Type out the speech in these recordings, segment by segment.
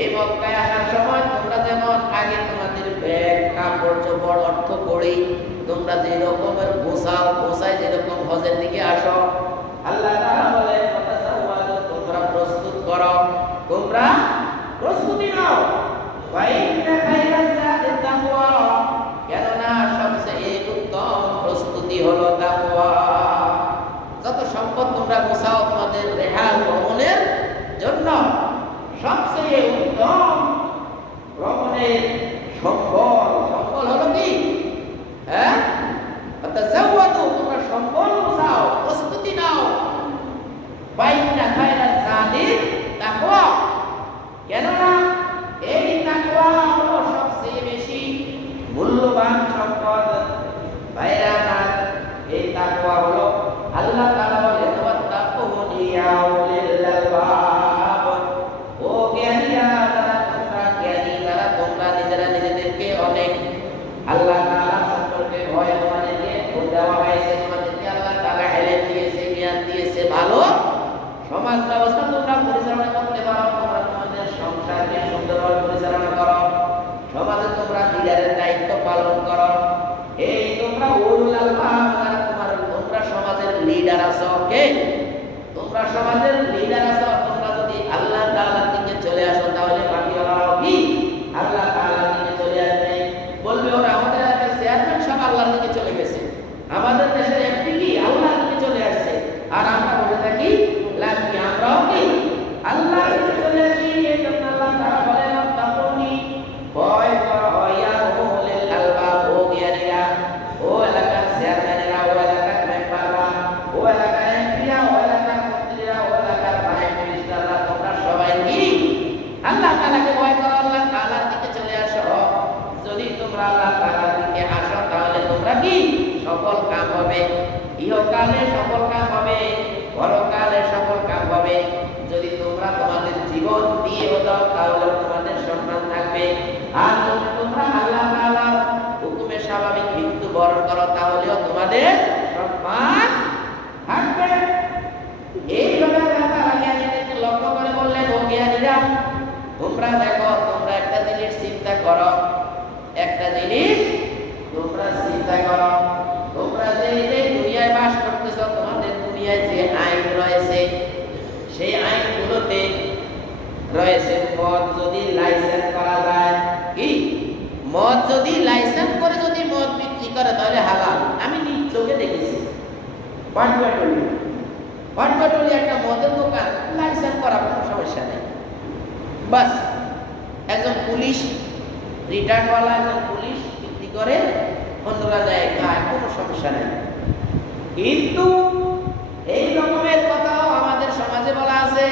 এই মক্কায় আসার সময় তোমরা যেমন আগে তোমাদের ব্যাগ, কাপড়, চোপড়, অর্থ করি তোমরা যে রকমের গোসাও গোসায় যেরকম হজের দিকে আসো, আল্লাহ তোমরা প্রস্তুত করো, তোমরা প্রস্তুতি নাও। কেননা সবচেয়ে উত্তম প্রস্তুতি হলো তাকওয়া। যত সম্পদ তোমরা গোছাও তোমাদের রেহাই ভ্রমণের জন্য, সবচেয়ে ভ্রমণের সম্বল। সম্বল হলো কি? হ্যাঁ? তোমরা সম্বল গোছাও প্রস্তুতি নাও। বাইনা খায়রা জাদিদ তাকওয়া কেননা এই তাকওয়া হলো সবচেয়ে বেশি মূল্যবান সম্পদ ভাইরা আমার এই তাকওয়া হলো আল্লাহ তাআলা বলেন ওয়াত্তাকুনি ইয়া উলিল আলবাব ও জ্ঞানীরা যারা তোমরা জ্ঞানী যারা তোমরা নিজেরা নিজেদেরকে অনেক। আল্লাহ তাআলা সম্পর্কে ভয় তোমাদেরকে দেওয়া হয়েছে, তোমাদেরকে আল্লাহ তাআলা হেলেম দিয়েছে জ্ঞান দিয়েছে, ভালো। সমাজ ব্যবস্থা তোমরা পরিচালনা করতে পারো, তোমরা তোমাদের সংসারকে সুন্দরভাবে পরিচালনা করো। সমাজে তোমরা লিডারের দায়িত্ব পালন করো। এই তোমরা উলুল আলবাব তোমার তোমরা সমাজের লিডার আছো কে তোমরা সমাজের লিডার আছো তোমরা যদি আল্লাহ তাআলার দিকে চলে আসো তাহলে বাকিরাও কি আল্লাহ তাআলার দিকে চলে আসবে বলবে ওরা আমাদের এলাকার চেয়ারম্যান সব আল্লাহর দিকে চলে গেছে আমাদের দেশের এমপি কি আল্লাহর দিকে চলে আসছে আর আমরা বলে থাকি লাভ কি আমরাও কি আল্লাহর দিকে চলে আসি এই জন্য আল্লাহ তাআলা বলেন তাকুনি ভয় করো ইয়া উলিল আলবাব ও জ্ঞানীরা ও এলাকার চেয়ারম্যানেরা ও এলাকার মেম্বাররা ও এলাকার এমপিরা ও এলাকার মন্ত্রীরা ও এলাকার প্রাইম মিনিস্টাররা তোমরা সবাই কি আল্লাহ তাআলাকে ভয় করো আল্লাহ তাআলার দিকে চলে আসো যদি তোমরা আল্লাহ তাআলার দিকে আসো তাহলে তোমরা কি সফল কাম হবে ইহকালে সফল কাম হবে পরকালে সফল কাম হবে যদি তোমরা তোমাদের জীবন দিয়ে দাও তাহলে তোমাদের সম্মান থাকবে আর যদি তোমরা আল্লাহ তাআলার হুকুমে স্বাভাবিক মৃত্যু বরণ করো তাহলেও তোমাদের সম্মান থাকবে এইভাবে লক্ষ্য করে বললেন ও জ্ঞানীরা তোমরা দেখো, তোমরা একটা জিনিস চিন্তা করো। একটা জিনিস, তোমরা চিন্তা করো। তোমরা যে যে দুনিয়ায় বাস করতেছ, তোমাদের দুনিয়ায় যে আইন রয়েছে, সেই আইনগুলোতে রয়েছে মদ যদি লাইসেন্স করা যায়। কি? মদ যদি লাইসেন্স করে যদি মদ বিক্রি করে, তাহলে হালাল। আমি নিজ চোখে দেখেছি। পাটপাটলি পাটপাটলি একটা মদের দোকান। লাইসেন্স করা কোনো সমস্যা নেই। বাস, একজন পুলিশ রিটার্নওয়ালা এবং পুলিশ বিক্রি করে অন্যরা দেয়, খায়, কোনো সমস্যা নেই। কিন্তু এই রকমের কথাও আমাদের সমাজে বলা আছে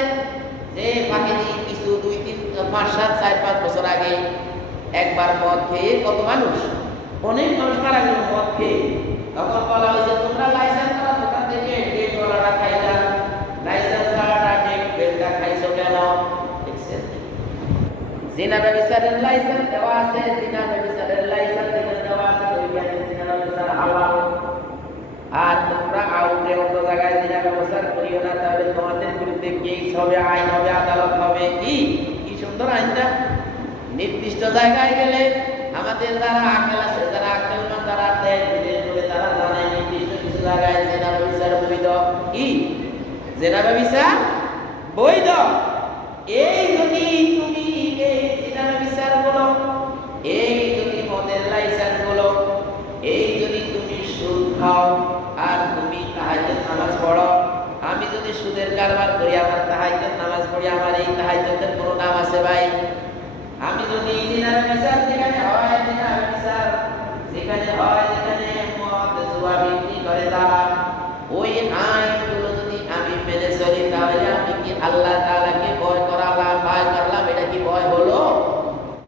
যে বাকি কিছু দুই তিন, পাঁচ, সাত, চার, পাঁচ বছর আগে একবার মদ খেয়ে কত মানুষ, অনেক মানুষ মারা গেল মদ খেয়ে। তখন বলা হয়েছে তোমরা লাইসেন্স করা দোকান থেকে ডেট ওয়ালাটা খাইলা লাইসেন্স ছাড়াটা ডেট বেলটা খাইছো কেন দেখছেন জিনা ব্যবসারের লাইসেন্স দেওয়া আছে জিনা ব্যবসারের লাইসেন্স দেওয়া আছে আর তোমরা আউটে অন্য জায়গায় জিনা ব্যবসার করিও না তাহলে আইন হবে আদালত হবে কি কি সুন্দর আইনটা নির্দিষ্ট জায়গায় গেলে আমাদের যারা আকেল আছে যারা আকেলমান যারা দেশ তারা জানে নির্দিষ্ট কিছু জায়গায় জেনা ব্যবসার বৈধ কি জেনা ব্যবসা বৈধ এই যদি ঠিকানা বিচারগুলো এই যদি মদের লাইসেন্সগুলো এই যদি তুমি সুদ খাও, আর তুমি তাহাজ্জুদ নামাজ পড়ো, আমি যদি সুদের কারবার করি, আমার তাহাজ্জুদ নামাজ পড়ি, আমার এই তাহাজ্জুদের কোনো দাম আছে ভাই? আমি যদি ইজিনার বিচার যেখানে হয় ইজিনার বিচার যেখানে হয়, যেখানে মদ, জুয়া বিক্রি করে তারা, ওই